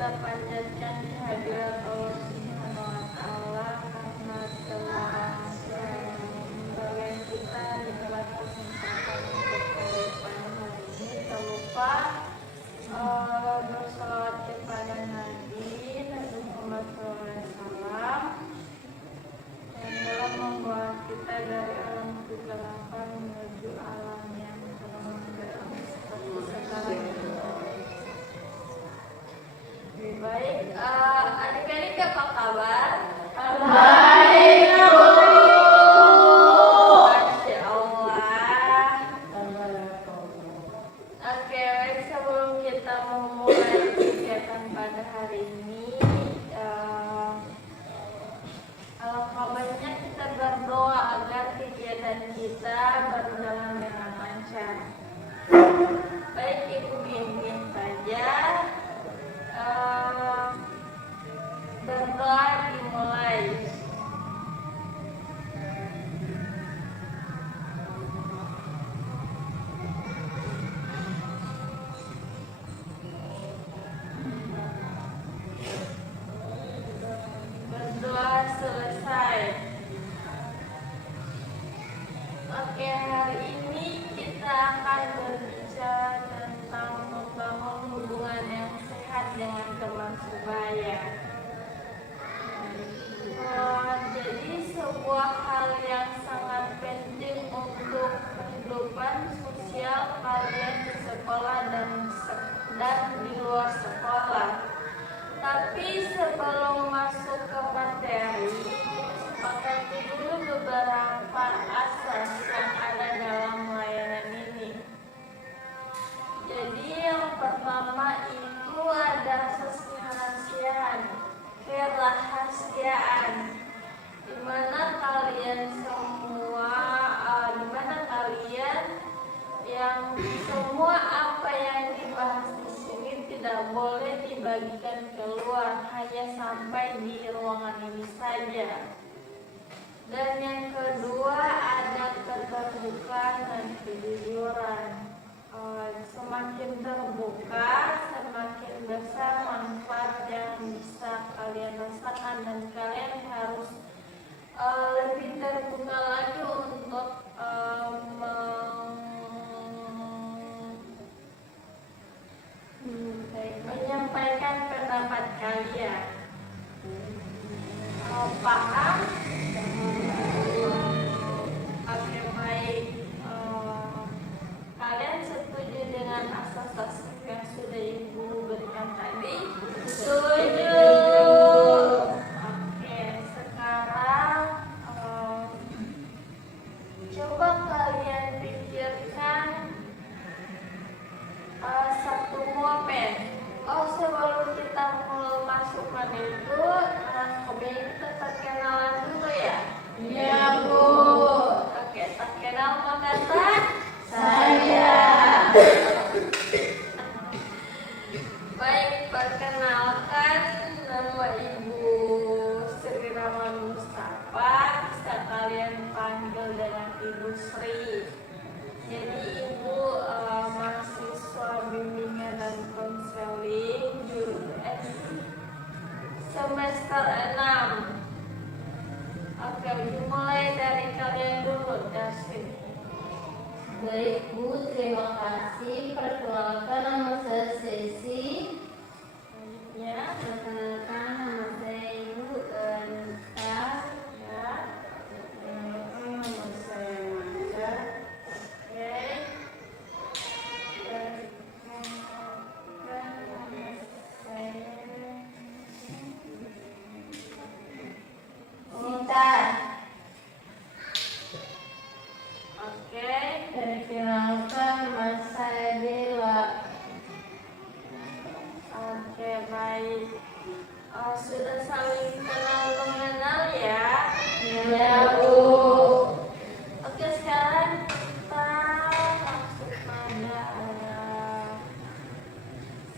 kita panjatkan kehadirat Allah Subhanahu wa Ta'ala karena telah membawa kita di dalam kesempatan untuk pada hari ini. Tak lupa bersalawat kepada Nabi Muhammad SAW yang dalam membawa kita dari alam kegelapan menuju alam yang terang seperti sekarang. Baik, adik-adik apa kabar? Baik, Bu. Masya Allah. Oke, sebelum kita memulai kegiatan pada hari ini, alangkah baiknya kita berdoa agar kegiatan kita berjalan dengan lancar. Baik, Ibu bimbing saja. Berdoa dimulai. Berdoa selesai. Oke, hari ini kita akan berbicara tentang membangun hubungan yang sehat dengan teman sebaya. Jadi sebuah hal yang sangat penting untuk kehidupan sosial kalian di sekolah dan di luar sekolah. Tapi sebelum masuk ke materi, sepakati dulu beberapa asas yang ada dalam layanan ini. Jadi yang pertama itu ada asas kerahasiaan, dimana kalian yang semua apa yang dibahas di sini tidak boleh dibagikan keluar, hanya sampai di ruangan ini saja. Dan yang kedua ada keterbukaan dan kejujuran. Semakin terbuka, semakin besar manfaat yang bisa kalian rasakan, dan kalian harus lebih terbuka lagi untuk menyampaikan pendapat kalian. Paham? Oke, baik. Kalian setuju dengan asas-asas yang sudah Ibu berikan tadi? Setuju. Oke, sekarang coba kalian pikirkan satu momen. Sebelum kita mulai masukkan itu, kita perkenalan dulu ya. Iya, Bu. Oke, tak kenal maka tak saya. Baik, perkenalkan, nama Ibu Sri Rahman Mustafa, bisa kalian panggil dengan Ibu Sri. Jadi Ibu mahasiswa bimbingan dan konseling semester 6. Oke, dimulai dari kalian dulu, Dasin. Baik, Bu, terima kasih. Perkenalkan, nama saya Sesi. Ya, Perkenalkan, nama saya Ibu Nita. ya. Nama saya Manja. Oke. Sita. Oke. Perkenalkan, nama saya Bella. Oke, baik. Sudah saling kenal mengenal ya? Ya, Bu. Oke, sekarang kita masuk pada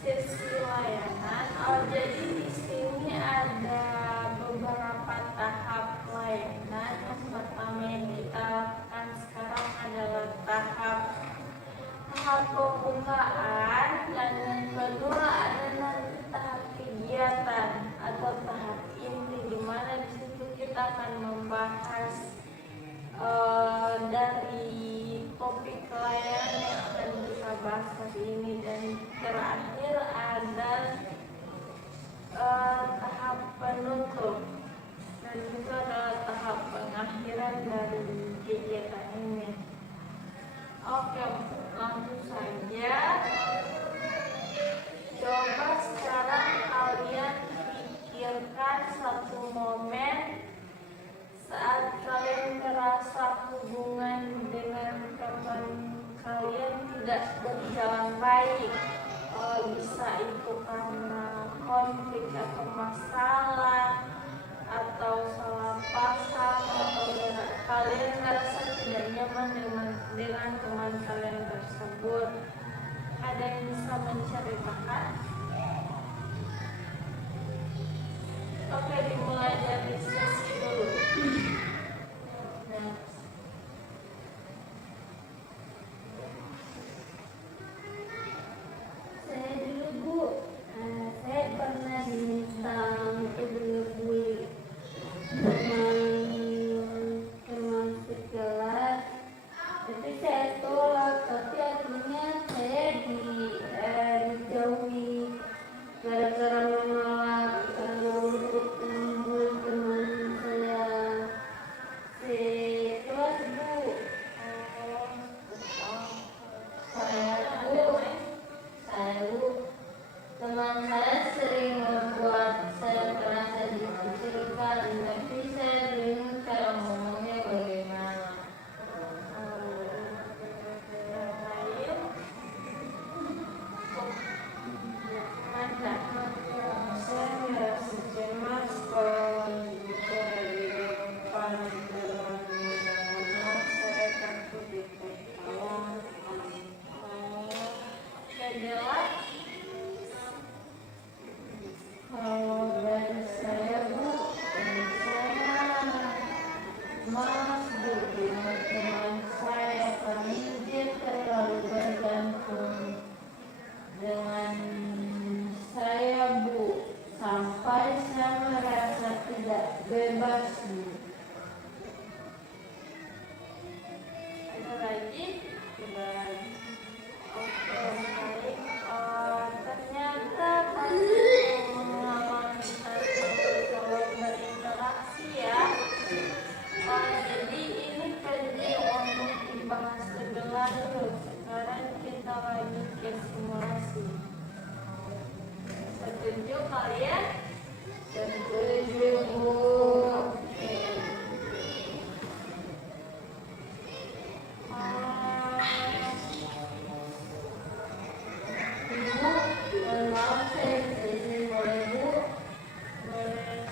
sesi layanan. Jadi di sini ada beberapa tahap layanan. Yang pertama yang kita lakukan sekarang adalah tahap pembukaan, dan yang kedua adalah tahap 3 fase ini, dan terakhir ada tahap penutup, dan itu adalah tahap pengakhiran dari kegiatan ini. Oke, langsung saja. Coba sekarang kalian pikirkan satu momen saat kalian merasa hubungan dengan teman kalian tidak berjalan baik. Bisa itu karena konflik atau masalah, atau salah paham, atau kalian merasa tidak nyaman dengan teman kalian tersebut. Ada yang bisa menceritakan? Oke, dimulai dari sesi dulu. Saya dulu, Bu. Saya pernah diminta untuk beli teman sekelas, tapi saya tolak. Tapi akhirnya saya dijauhi gara-gara menolak untuk menunggu teman saya sekelas, Bu. Teman saya sering membuat saya merasa dikucilkan, tapi saya bingung cara ngomongnya bagaimana. Saya merasa cemas kalau bicara di depan teman-teman. Saya takut diketawa. Jelas. Kalau dari saya, Bu, saya malas, Bu, dengan teman saya karena dia terlalu bergantung dengan saya, Bu, sampai saya merasa tidak bebas, Bu. Ada lagi? Oke, baik. Ternyata pengalaman kalau berinteraksi ya. Jadi ini penting untuk dibahas lebih lanjut. Sekarang kita lanjut ke simulasi. Setuju kalian? Setuju, Bu. Maaf, saya izin boleh, Bu? Boleh.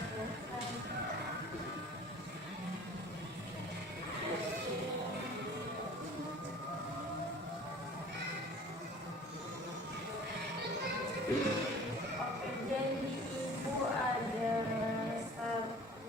Oke, jadi ibu ada satu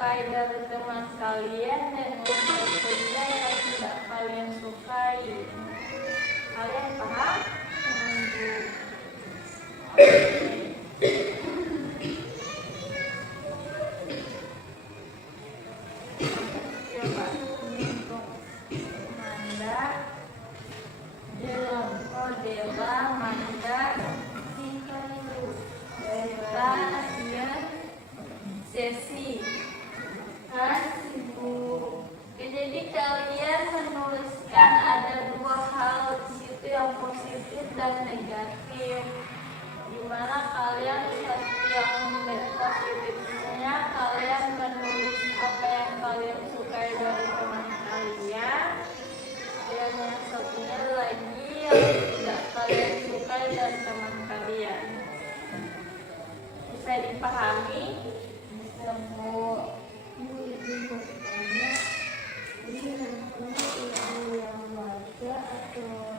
sukai dari teman kalian dan unsur kerja yang tidak kalian sukai. Kalian paham? Coba untuk Manda dalam Dela Manda Dela Sesi Ibu. Jadi kalian menuliskan ada dua hal di situ yang positif dan negatif. Dimana kalian yang positifnya kalian menulis apa yang kalian sukai dari teman kalian, dan yang satunya lagi yang tidak kalian sukai dari teman kalian. Bisa dipahami? Semua ibu yang baca atau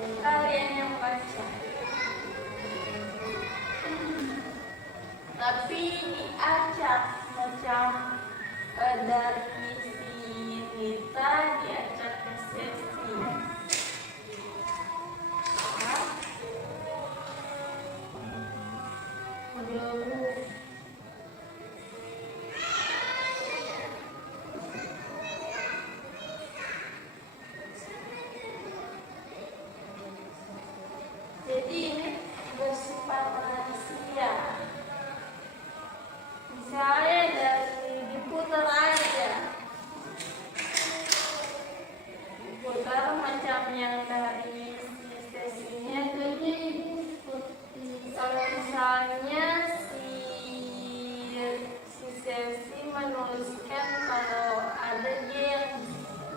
Kalian yang baca. Tapi diacak macam dari si Nita diacak ke sesi. Jadi ini bersifat rahasia. Misalnya dari diputar aja, diputar macam yang dari si sesinya. Jadi kalau misalnya si sesi menuliskan kalau ada dia yang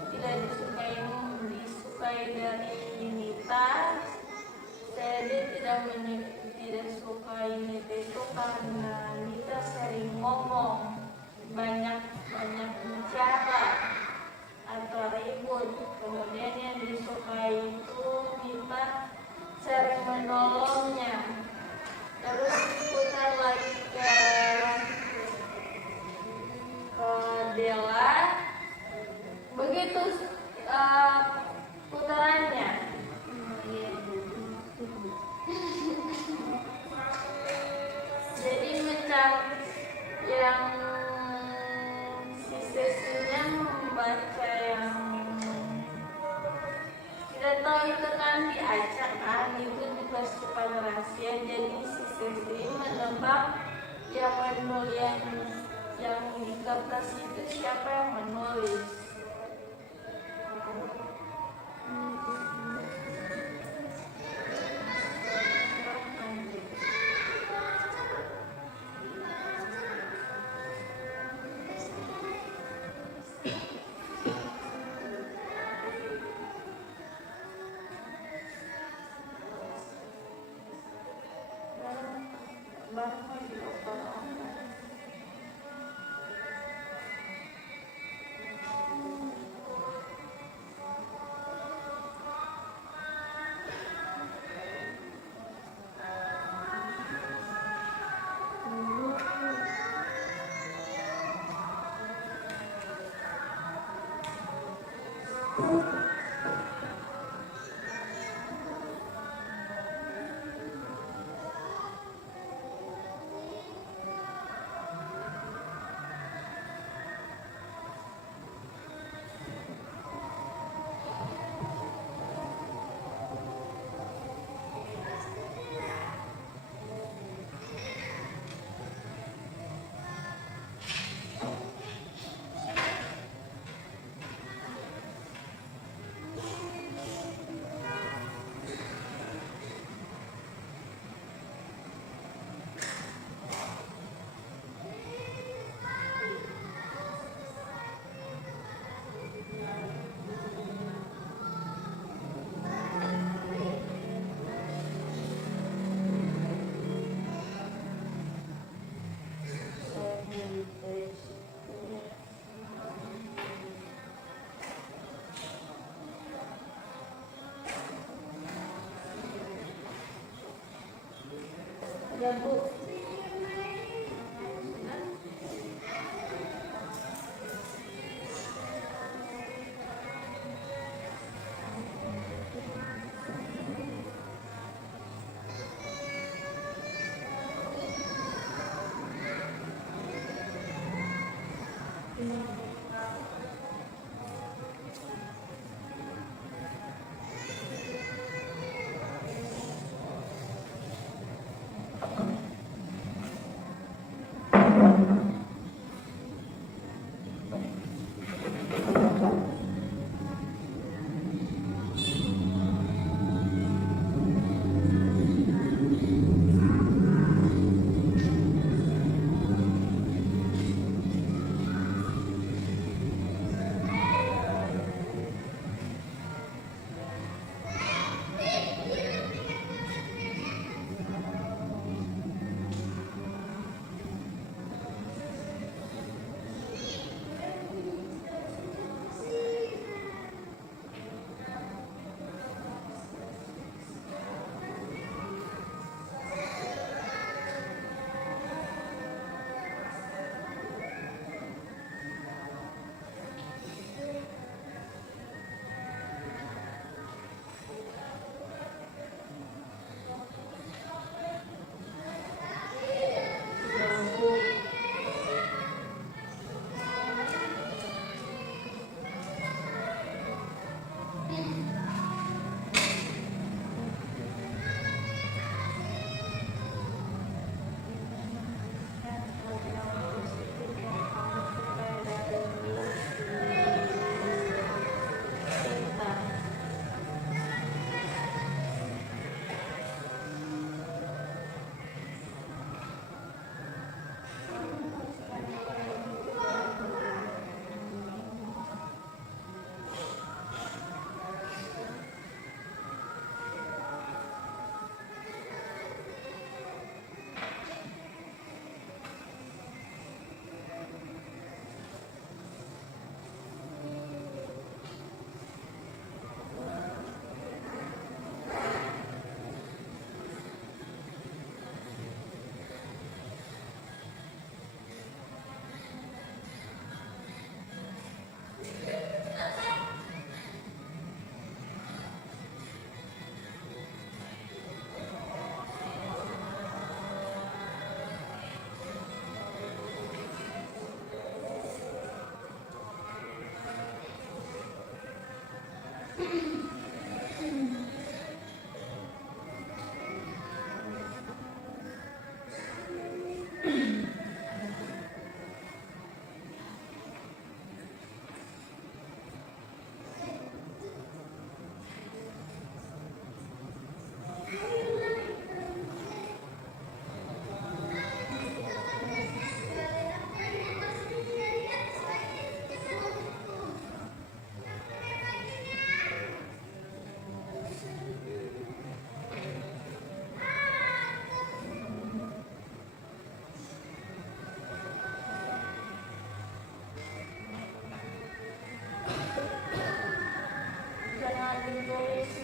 tidak disukai dari Nita, saya tidak suka Nita itu karena Nita sering ngomong, banyak bicara atau ribut. Kemudian yang disukai itu Nita sering menolongnya. Terus putar lagi ke Dela, begitu putarannya. Jadi macam yang si sesinya membaca yang tidak tahu itu kan diacak kan, itu juga suka rahasia. Jadi si sesi menebak yang di kertas itu siapa yang menulis. Ya Bu.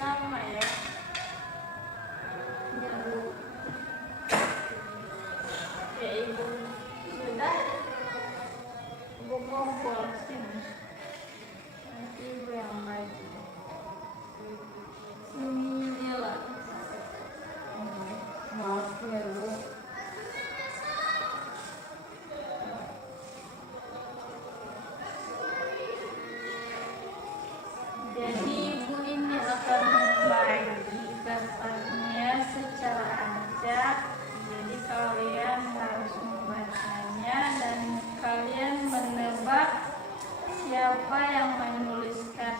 nama ya. Ya ibu sudah ibu kumpul sini. Nanti ibu yang maju. Sini lah. Maaf ya Bu. Jadi ibu ini akan membagi kertasnya secara acak. Jadi kalian harus membacanya dan kalian menebak siapa yang menuliskan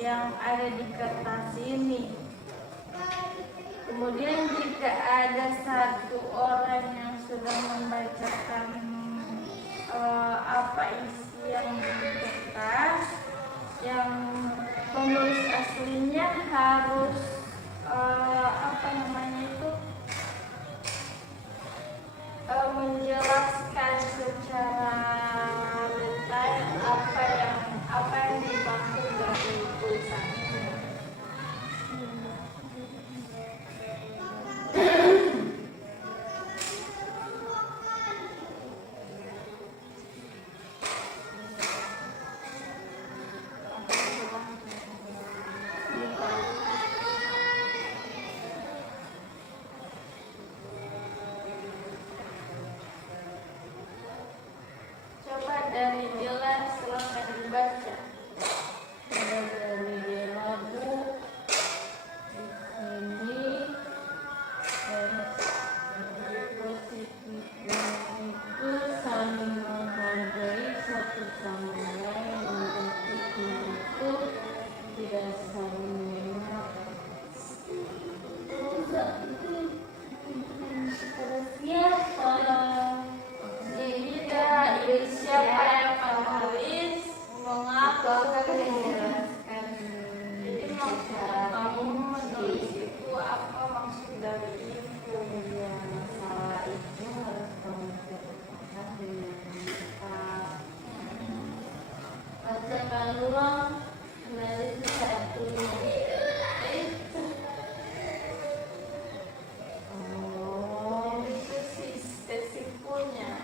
yang ada di kertas ini. Kemudian jika ada satu orang yang sudah membacakan apa isi yang di kertas, yang penulis aslinya harus menjelaskan secara detail apa yang dimaksud dari tulisan ini. Coba dari Dila silakan dibaca. Dari Dela Bu, ini positifnya itu saling menghargai satu sama lain, negatifnya itu tidak saling menyerang. Siapa? Jadi siapa yang menulis, mengapa menjelaskan. Jadi maksud kamu menulis itu apa maksud dari itu? Ya, masalah itu harus kamu selesaikan dengan cepat. Bacakan ulang analisis satu. Oh, Itu sih spesifiknya.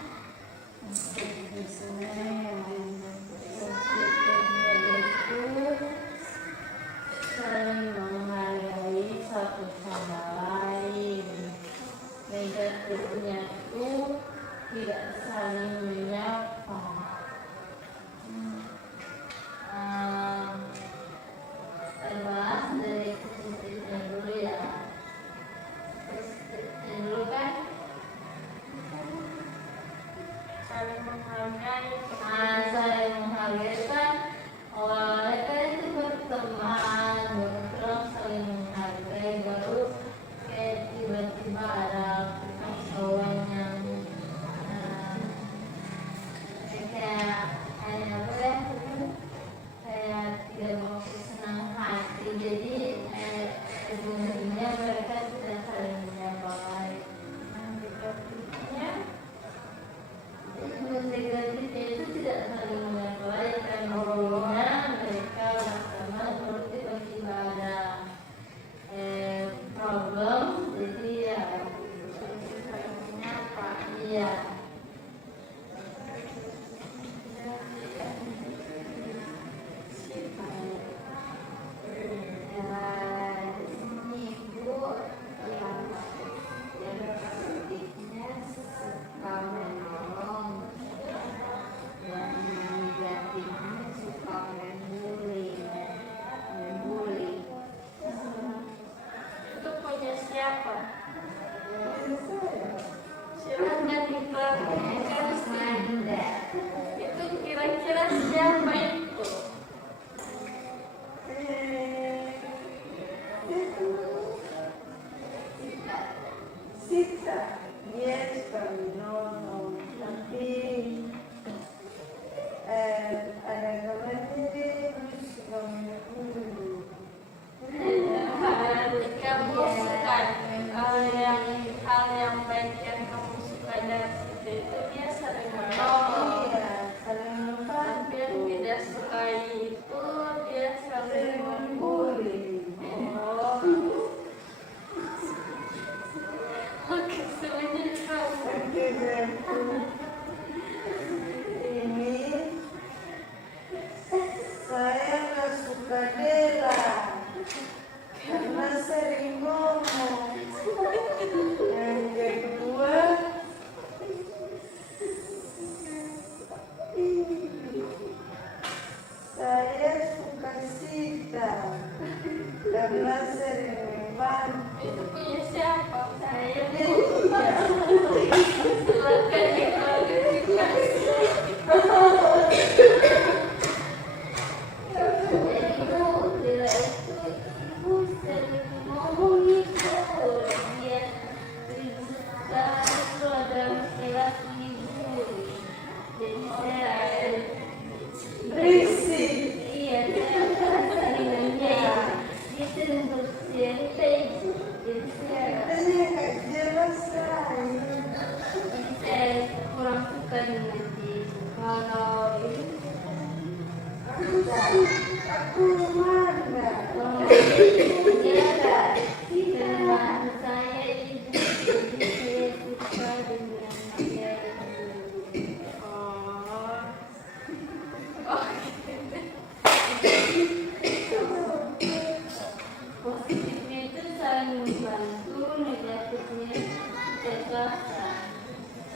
Saling menghargai satu sama lain. Negatifnya itu tidak saling menyapa. Saya bahas dari positifnya dulu ya. Positifnya dulu kan. Saling menghargai. Saling menghargai kan mereka itu berteman, berperang saling menghargai, baru kayak tiba-tiba ada kawan yang kayak kayak tidak mau senang hati, jadi sebenarnya mereka tidak saling menyapa baik. Negatifnya itu tidak saling menyapa baik karena mereka bersama terus tiba-tiba ada problem, jadi ya Saling menyapa. iya. Itu punya siapa? Silahkan diklarifikasi. Itu kira-kira siapa itu? Sita, yes, tapi no, tapi ada gambarnya terus gambarnya dulu. Kamu suka hal yang baik yang kamu suka dari itu dia sering menolong. Iya, saling Tapi yang membantu, tidak suka itu dia sering membuli. Ini saya nggak suka Dela karena sering ngomong. Yang kedua, saya suka Sita karena sering membantu. Itu punya siapa? Saya.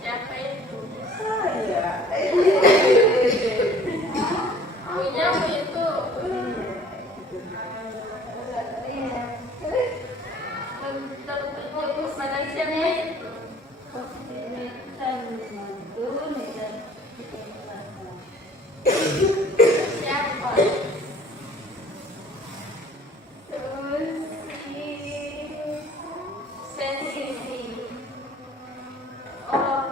Siapa itu? Saya. Punyamu itu. Terputus pada siapa itu? Siapa? Sensisi. Oh,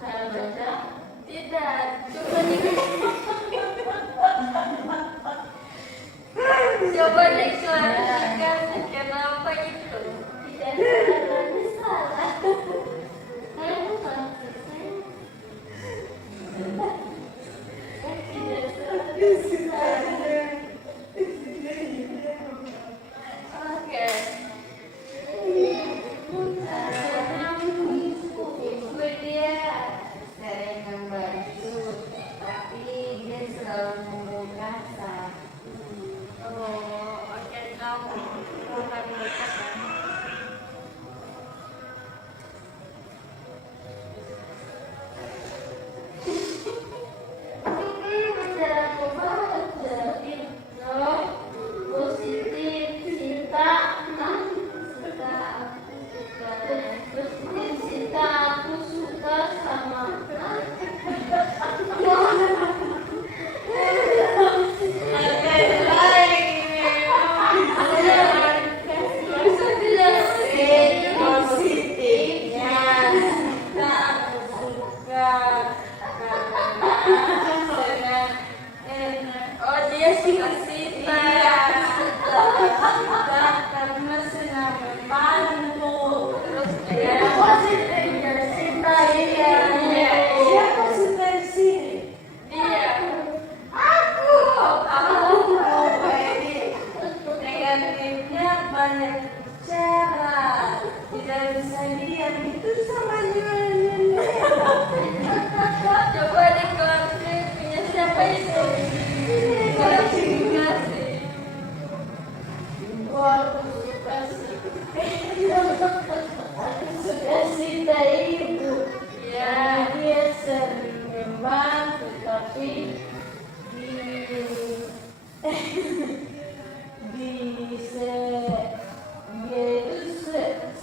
saya baca. Tidak, coba deklarasikan kenapa itu. Tidak ada salah. Saya bukan Oke. ibu dia sering membantu, tapi dia selalu membuka kasar. Oh, oke, kamu bukan dekat. Positif cinta, positif cinta aku suka sama. Oh, dia suka Sita. Karena senang membantu. Terus dia Siapa suka di sini? dia negatifnya banyak cara, tidak bisa diam, itu sama jualan. Coba deklarasi punya siapa itu? Klarifikasi. Aku suka Sita itu. Ya, Dia sering membantu, tapi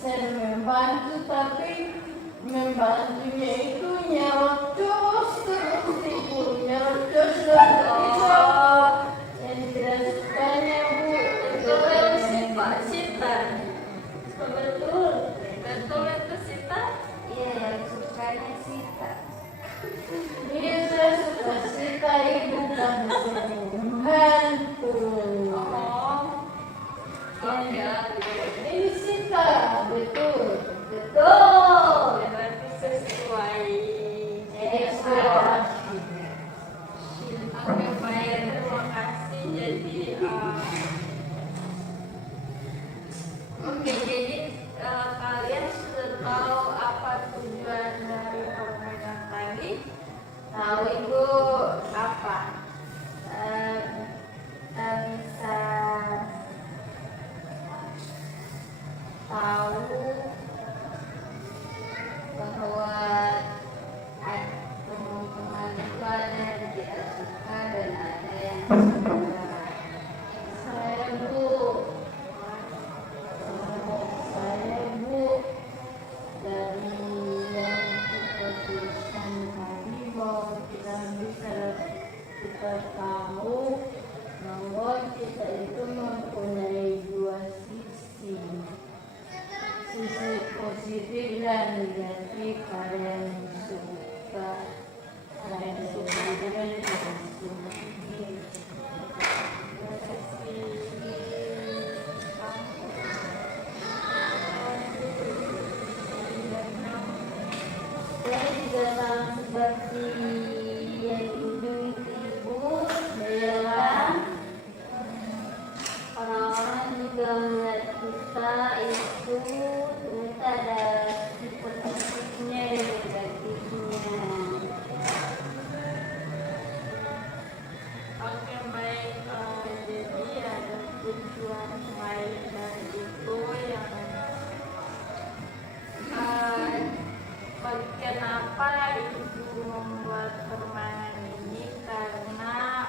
sering membantu, tapi membantunya itu nyerocos terus tipunya terus yang tidak sukanya bu betul itu Sita. Sita. betul. Betul itu Sita. Iya, yang sukanya Sita. Dia suka Sita itu kan sering membantu. Oh, oke. Ini Sita, betul, betul. Berarti sesuai. Eksplorasi. Oke, baik, terima kasih. Jadi, oke, jadi kalian sudah tahu apa tujuan Saya Bu. Saya Bu. Dari yang kita tuliskan tadi bahwa kita bisa kita tahu bahwa kita itu mempunyai dua sisi. Sisi positif dan negatif. Ada yang suka, ada yang suka juga yang tidak suka. Saya juga sama seperti yang ibu Bella. Orang-orang juga melihat kita itu ternyata ada sifat positifnya dan negatifnya. Oke, baik. Jadi ada tujuan baik dari itu yang kenapa ibu membuat permainan ini, karena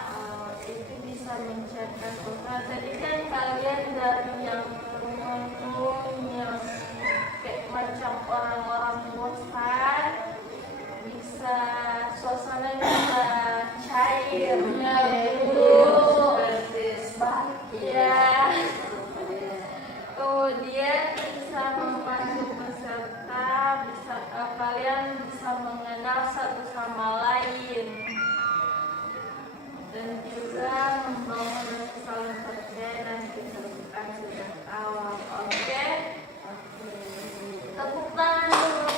itu bisa mencetak suasana. Tadi kan kalian dari yang pengunjung yang kayak macam orang-orang bosan, bisa suasana bisa cair, ya Bu. Ya. Kemudian bisa membantu peserta, bisa kalian bisa mengenal satu sama lain, dan juga membangun saling percaya dan keterbukaan sejak awal. Oke? Tepuk tangan dulu.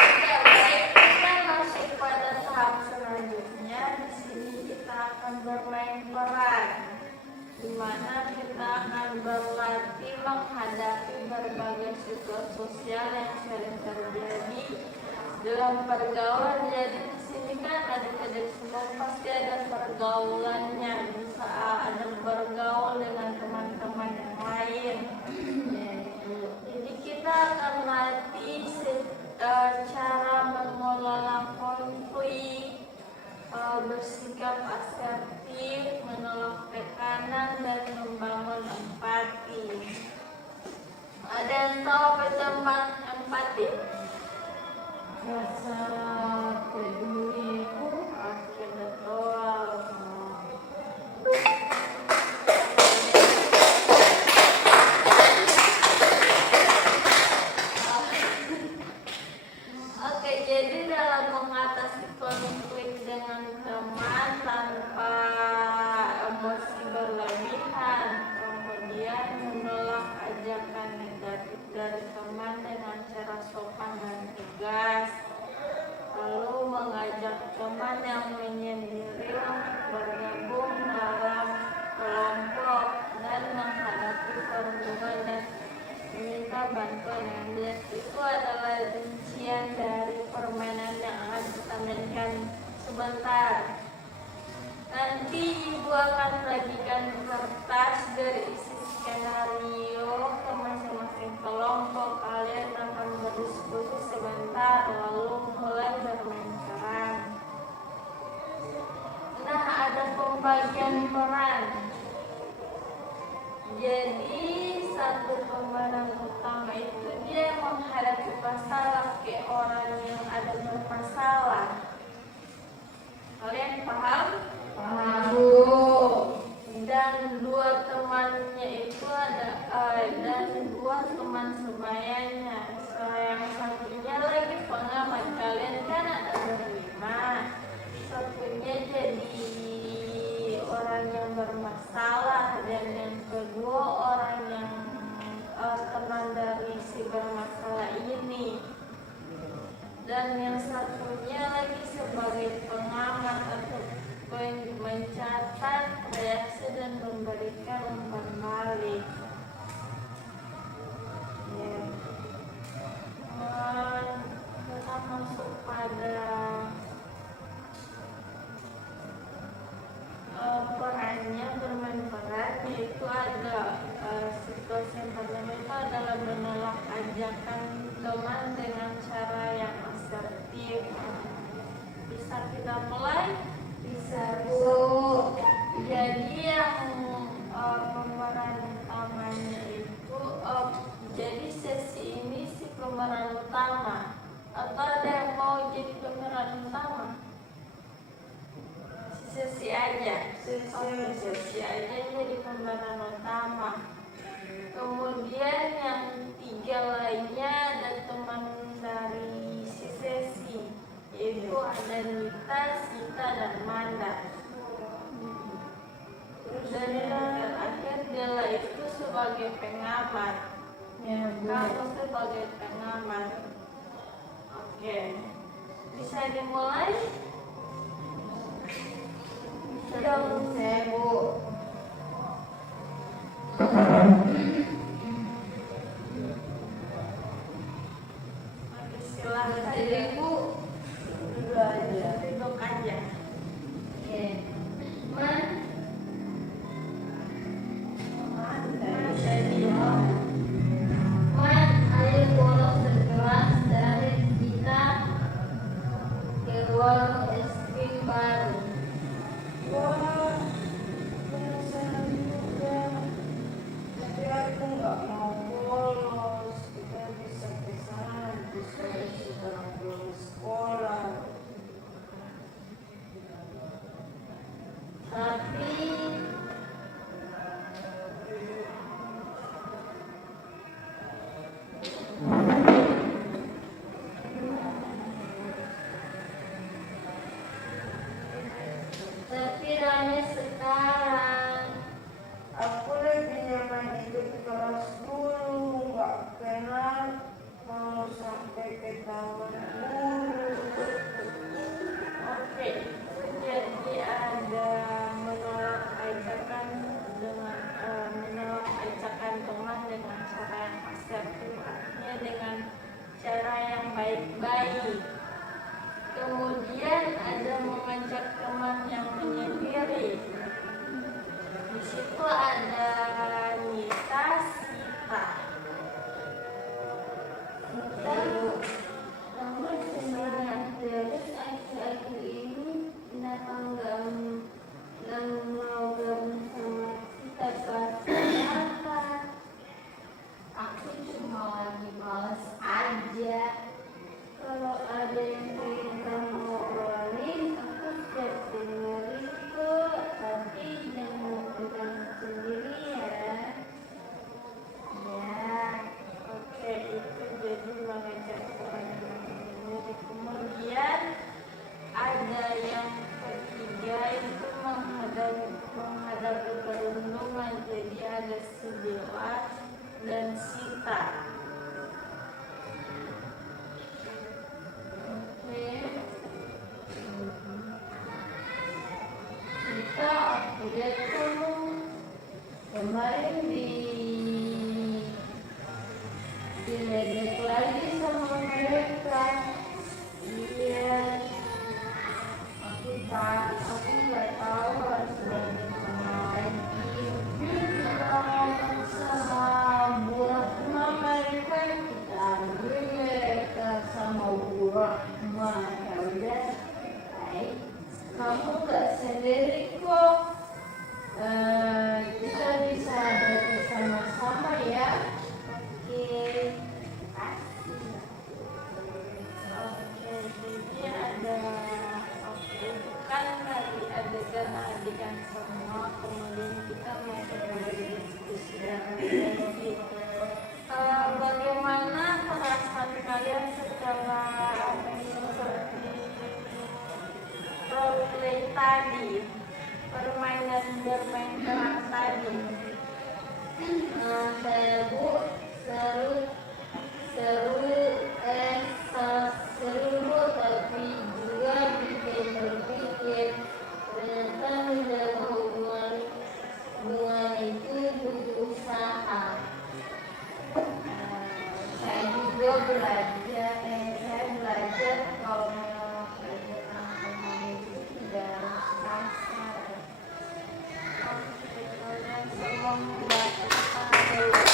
Ya, baik, kita masuk pada tahap selanjutnya. Di sini kita akan bermain peran, di mana kita akan berlatih menghadapi berbagai situasi sosial yang sering terjadi dalam pergaulan. Jadi di sini kan adik-adik semua pasti ada pergaulannya, bisa ada bergaul dengan teman-teman yang lain. Jadi kita akan latih cara mengelola konflik, bersikap asertif, menolak tekanan, dan membangun empati. Ada yang tahu apa itu empati? Rasa peduli. Oke, betul. Oke, jadi dalam mengatasi konflik dengan teman tanpa emosi berlebihan, kemudian menolak ajakan negatif dari teman dengan cara sopan dan tegas, lalu mengajak teman yang menyendiri untuk bergabung dalam kelompok dan menghadapi perundungan dan meminta bantuan yang dia. Itu adalah rincian dari permainan yang akan kita mainkan sebentar. Nanti ibu akan bagikan kertas berisi skenario ke masing-masing kelompok. Kalian akan berdiskusi sebentar lalu mulai bermain peran. Nah, ada pembagian peran. Jadi satu pemeran utama itu dia menghadapi masalah kayak orang yang ada bermasalah. Kalian paham? Paham Bu. Dan dua temannya itu dan dua teman sebayanya. Yang satunya lagi pengamat. Kalian kan ada berlima. Satunya jadi orang yang bermasalah, dan yang kedua orang yang teman dari si bermasalah ini, dan yang satunya lagi sebagai pengamat atau mencatat reaksi dan memberikan umpan balik. Ya. Kita masuk pada perannya, bermain peran, yaitu ada situasi yang pertama itu adalah menolak ajakan teman dengan cara yang asertif. Bisa kita mulai? Bisa, Bu. Jadi yang pemeran utamanya itu jadi sesi ini si pemeran utama atau ada yang mau jadi pemeran utama? Sesi aja. Sesi aja jadi pemeran utama. Kemudian yang 3 lainnya ada teman dari si sesi, yaitu ada Nita, Sita, dan Manda. Dan yang terakhir Dela itu sebagai pengamat. Ya, Bu. Kamu sebagai pengamat. Oke, bisa dimulai? Dong. Saya, Bu. Oke, silahkan. Jadi, Bu. Dulu aja. Duduk aja. Oke. Man. Jadi, Man, ayo bolos sekelas dari kita ke warung es krim baru. Wah, penasaran juga. Tapi aku nggak mau bolos. Kita bisa ke sana, bisa sudah belum sekolah. Tapi rame sekarang. Aku lebih nyaman hidup kelas dulu, nggak kenal mau sampai ketahuan guru. oke. Jadi ada menolak ajakan teman dengan cara yang asertif, artinya dengan cara yang baik-baik. Kemudian ada mengajak teman yang menyendiri. Di situ ada Nita, Sita. Kamu sendirian terus akhir-akhir ini kenapa nggak mau gabung sama kita pas apa? Aku cuma lagi malas aja. Kalau ada yang pengen kamu ngobrolin, aku siap dengerin kok. Tapi jangan pegang sendiri ya. Ya. Oke, itu jadi mengajak teman yang menyendiri. Kemudian ada yang ketiga itu menghadapi perundungan. Jadi ada si Dewa dan Sita. Oke. Kita update dulu. Kemarin diledek lagi sama mereka. Iya. Aku nggak tahu harus belajar lagi. Ngomong sama Bu Rahma mereka kita ambil mereka sama Bu Rahma. Ya udah, baik. Kamu nggak sendiri kok. Kita bisa bersama-sama ya. Oke. Asik. Oke, jadi ada itu kan dari adegan semua, kemudian kita masuk ke diskusi dan refleksi. Bagaimana perasaan kalian setelah mengikuti role play tadi, permainan bermain peran tadi? Saya Bu, seru, seru, tapi juga bikin berpikir. Ternyata menjaga hubungan itu butuh usaha. Saya juga belajar kalau memang pemain itu tidak kasar. Kalian semua membaca dulu.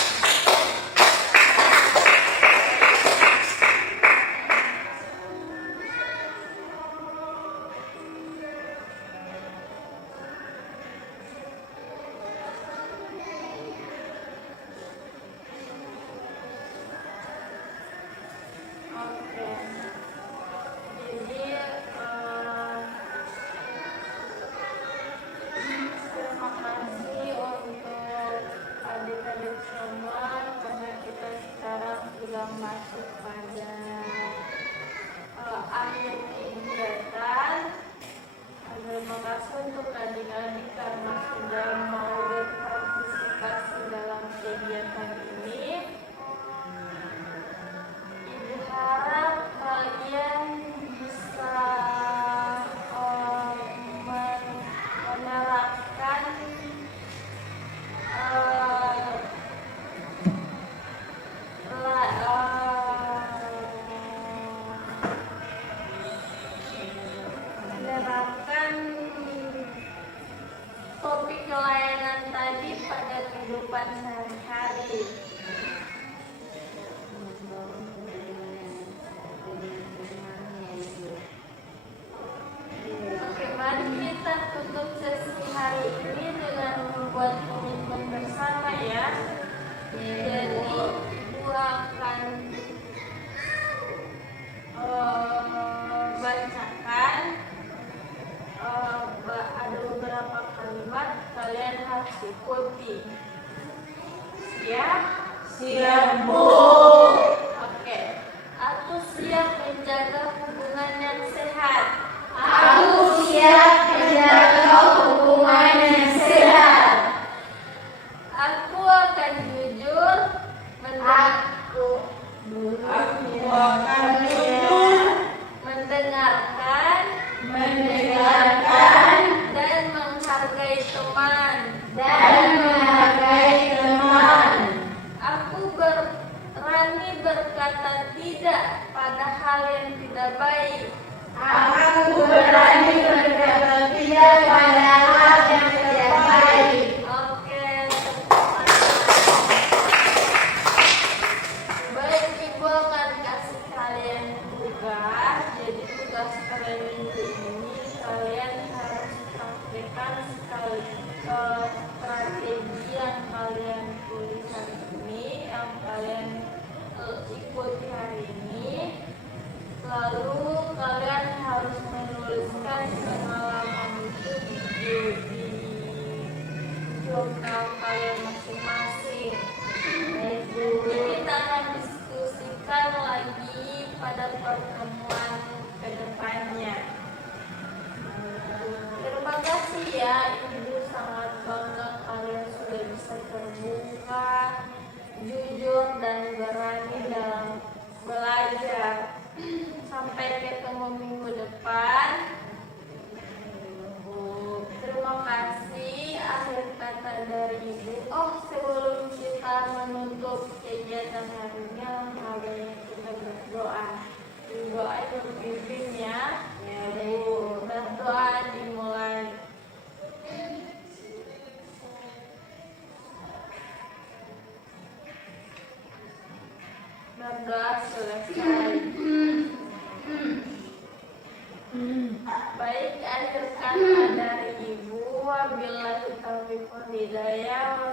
buat komitmen bersama ya. Jadi Ibu akan bacakan ada beberapa kalimat, kalian harus ikuti. Siap? Siap, Bu. Oke. Aku siap menjaga hubungan yang sehat. Aku siap menjaga hubungan yang sehat. Aku akan jujur mendengarkan dan menghargai teman. Aku berani berkata tidak pada hal yang tidak baik. Aku berani berkata tidak pada hal yang tidak baik. Oke. Baik, Ibu akan kasih kalian tugas. Jadi tugas kalian minggu ini kalian harus praktekkan strategi yang kalian tulis hari ini, yang kalian ikuti hari ini. Lalu kalian harus menuliskan pengalaman itu di jurnal kalian masing-masing. Jadi kita akan diskusikan lagi pada pertemuan kedepannya. Terima kasih ya, Ibu sangat bangga kalian sudah bisa terbuka, jujur dan berani dalam belajar. Sampai ketemu minggu depan. Terima kasih. Akhir kata dari Ibu. Oh, sebelum kita menutup kegiatan hari ini, marilah kita berdoa. Doa itu pimpin ya. Bu, berdoa dimulai. Berdoa selesai. Baik, akhir kata dari Ibu. Wabillahi taufiq wal hidayah.